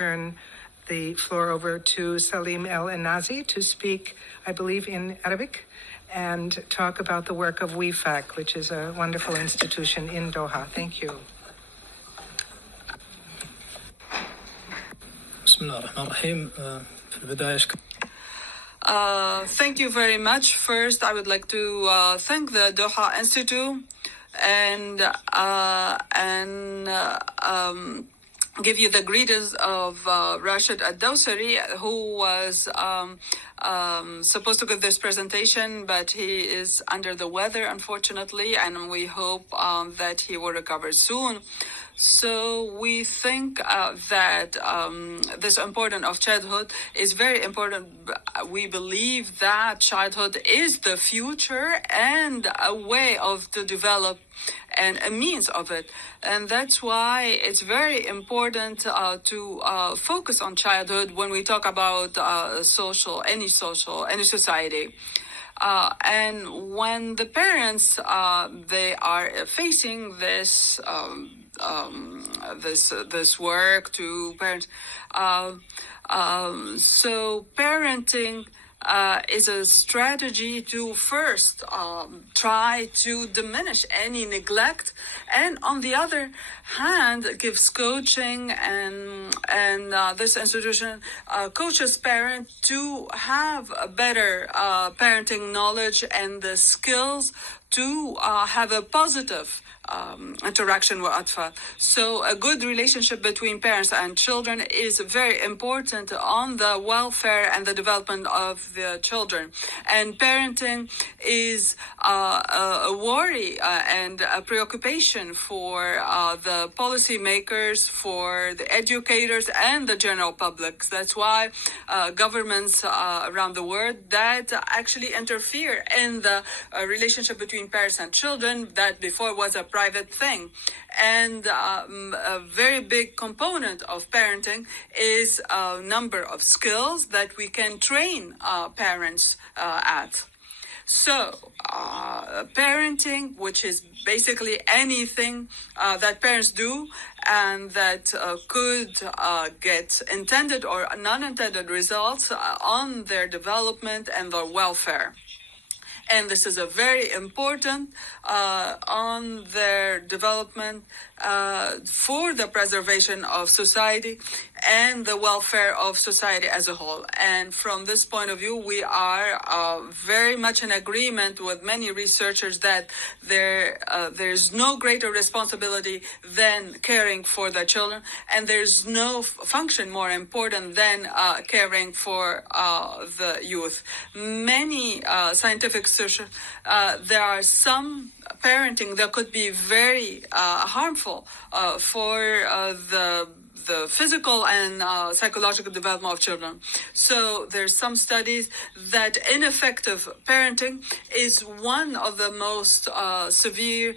turn the floor over to Saleem El-Inazi to speak, I believe, in Arabic, and talk about the work of WFAQ, which is a wonderful institution in Doha. Thank you. Thank you very much. First, I would like to thank the Doha Institute and give you the greetings of Rashid Al-Dawsari, who was supposed to give this presentation, but he is under the weather, unfortunately, and we hope that he will recover soon. So we think that this importance of childhood is very important. We believe that childhood is the future and a way to develop and a means of it. And that's why it's very important to focus on childhood when we talk about any society. And when the parents, they are facing this work to parents. So parenting is a strategy to first try to diminish any neglect, and on the other hand gives coaching and this institution coaches parents to have a better parenting knowledge and the skills to have a positive interaction with Atfal. So a good relationship between parents and children is very important on the welfare and the development of the children. And parenting is a worry and a preoccupation for the policymakers, for the educators, and the general public. That's why governments around the world that actually interfere in the relationship between parents and children that before was a private thing. And a very big component of parenting is a number of skills that we can train parents at. So parenting, which is basically anything that parents do and that could get intended or non-intended results on their development and their welfare. And this is a very important on their development for the preservation of society and the welfare of society as a whole. And from this point of view, we are very much in agreement with many researchers that there's no greater responsibility than caring for the children, and there's no function more important than caring for the youth. Many scientific research, there are some parenting that could be very harmful for the physical and psychological development of children. So there's some studies that ineffective parenting is one of the most severe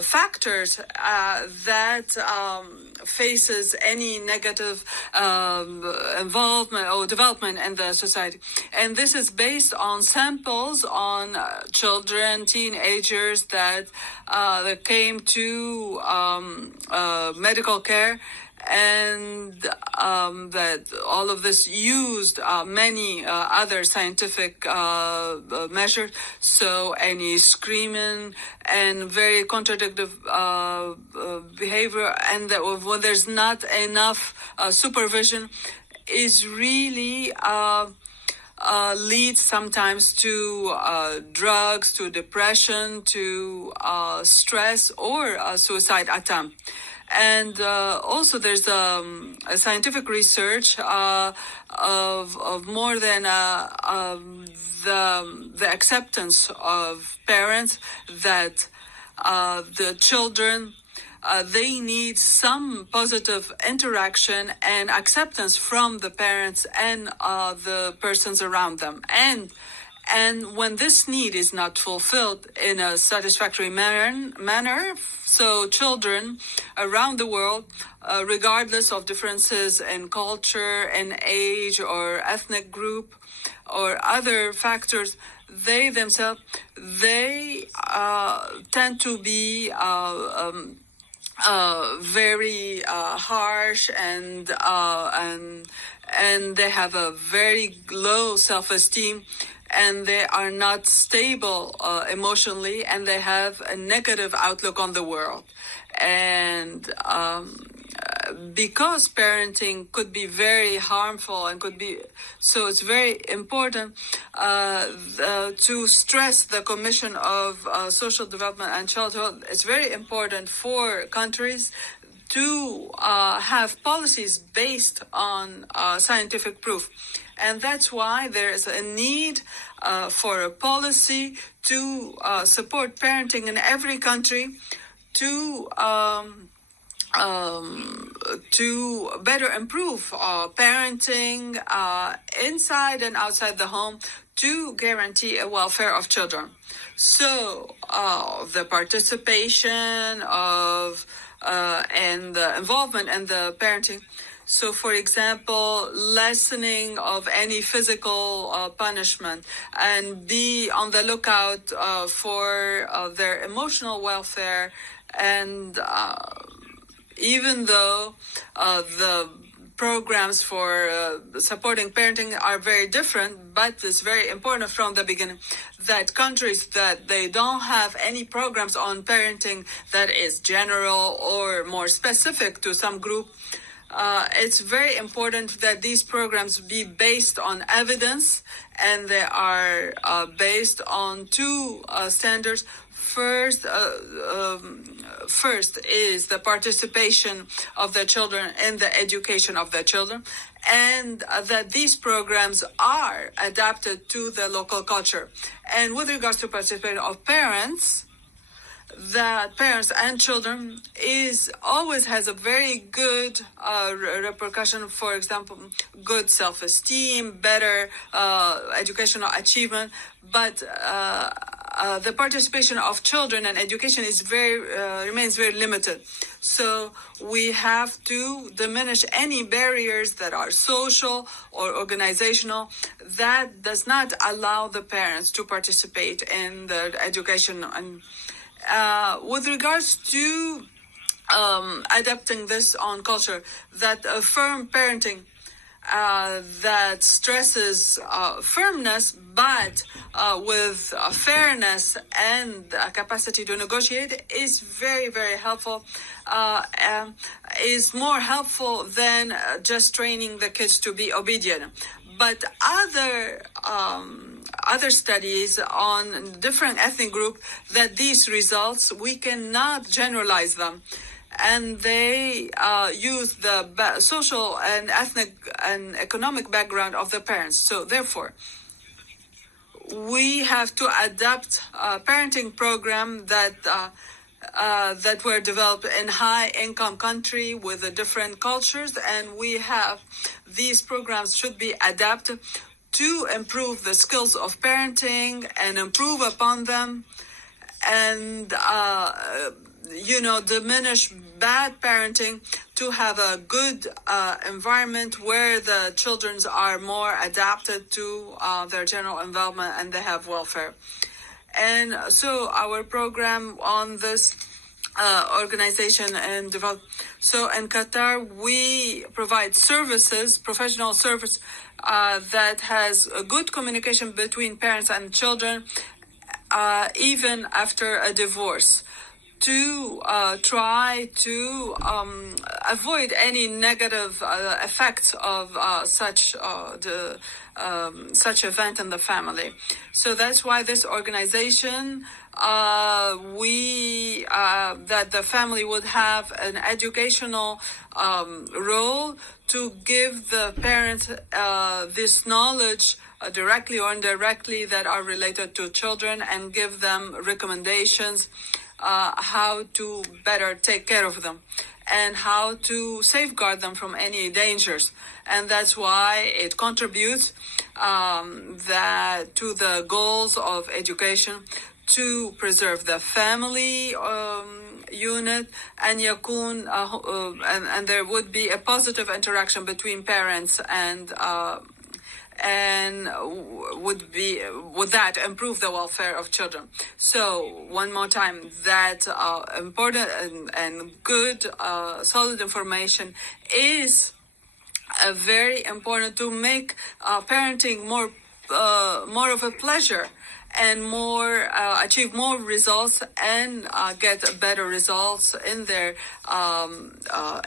factors that faces any negative involvement or development in the society. And this is based on samples on children, teenagers that came to medical care, and that all of this used many other scientific measures. So any screaming and very contradictory behavior, and that when there's not enough supervision, is really leads sometimes to drugs, to depression, to stress, or suicide attempt. And also there's a scientific research of more than the acceptance of parents that the children they need some positive interaction and acceptance from the parents and the persons around them. And when this need is not fulfilled in a satisfactory manner, so children around the world, regardless of differences in culture, in age, or ethnic group, or other factors, they themselves, they tend to be very harsh, and they have a very low self-esteem, and they are not stable emotionally, and they have a negative outlook on the world. And because parenting could be very harmful and so it's very important to stress the Commission of Social Development and Childhood. It's very important for countries to have policies based on scientific proof. And that's why there is a need for a policy to support parenting in every country, to better improve parenting inside and outside the home, to guarantee a welfare of children. So the participation of and the involvement in the parenting. So, for example, lessening of any physical punishment, and be on the lookout for their emotional welfare. And even though the programs for supporting parenting are very different, but it's very important from the beginning that countries that they don't have any programs on parenting that is general or more specific to some group, it's very important that these programs be based on evidence, and they are based on two standards. First is the participation of the children in the education of the children, and that these programs are adapted to the local culture. And with regards to participation of parents, that parents and children always has a very good repercussion. For example, good self-esteem, better educational achievement, but the participation of children in education is remains very limited. So we have to diminish any barriers that are social or organizational that does not allow the parents to participate in the education. And with regards to adapting this on culture, that affirm parenting that stresses firmness, but with fairness and capacity to negotiate is very, very helpful, is more helpful than just training the kids to be obedient. But other studies on different ethnic groups, that these results, we cannot generalize them. And they use the social and ethnic and economic background of the parents. So therefore, we have to adapt a parenting program that were developed in high-income country with different cultures, and these programs should be adapted to improve the skills of parenting and improve upon them, and diminish bad parenting, to have a good environment where the children are more adapted to their general environment and they have welfare. And so our program on this organization and develop. So in Qatar, we provide services, professional service that has a good communication between parents and children, even after a divorce, to try to avoid any negative effects of such event in the family. So that's why this organization, that the family would have an educational role to give the parents this knowledge directly or indirectly that are related to children, and give them recommendations how to better take care of them and how to safeguard them from any dangers. And that's why it contributes to the goals of education, to preserve the family unit, and and there would be a positive interaction between parents and and would that improve the welfare of children? So one more time, that important and good, solid information is very important to make parenting more of a pleasure, and achieve more results, and get better results in their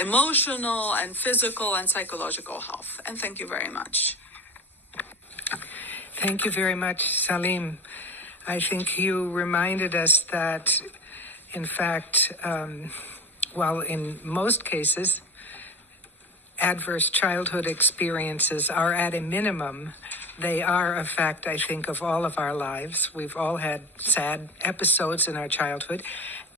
emotional and physical and psychological health. And thank you very much. Thank you very much, Salim. I think you reminded us that, in fact, while in most cases, adverse childhood experiences are at a minimum, they are a fact, I think, of all of our lives. We've all had sad episodes in our childhood.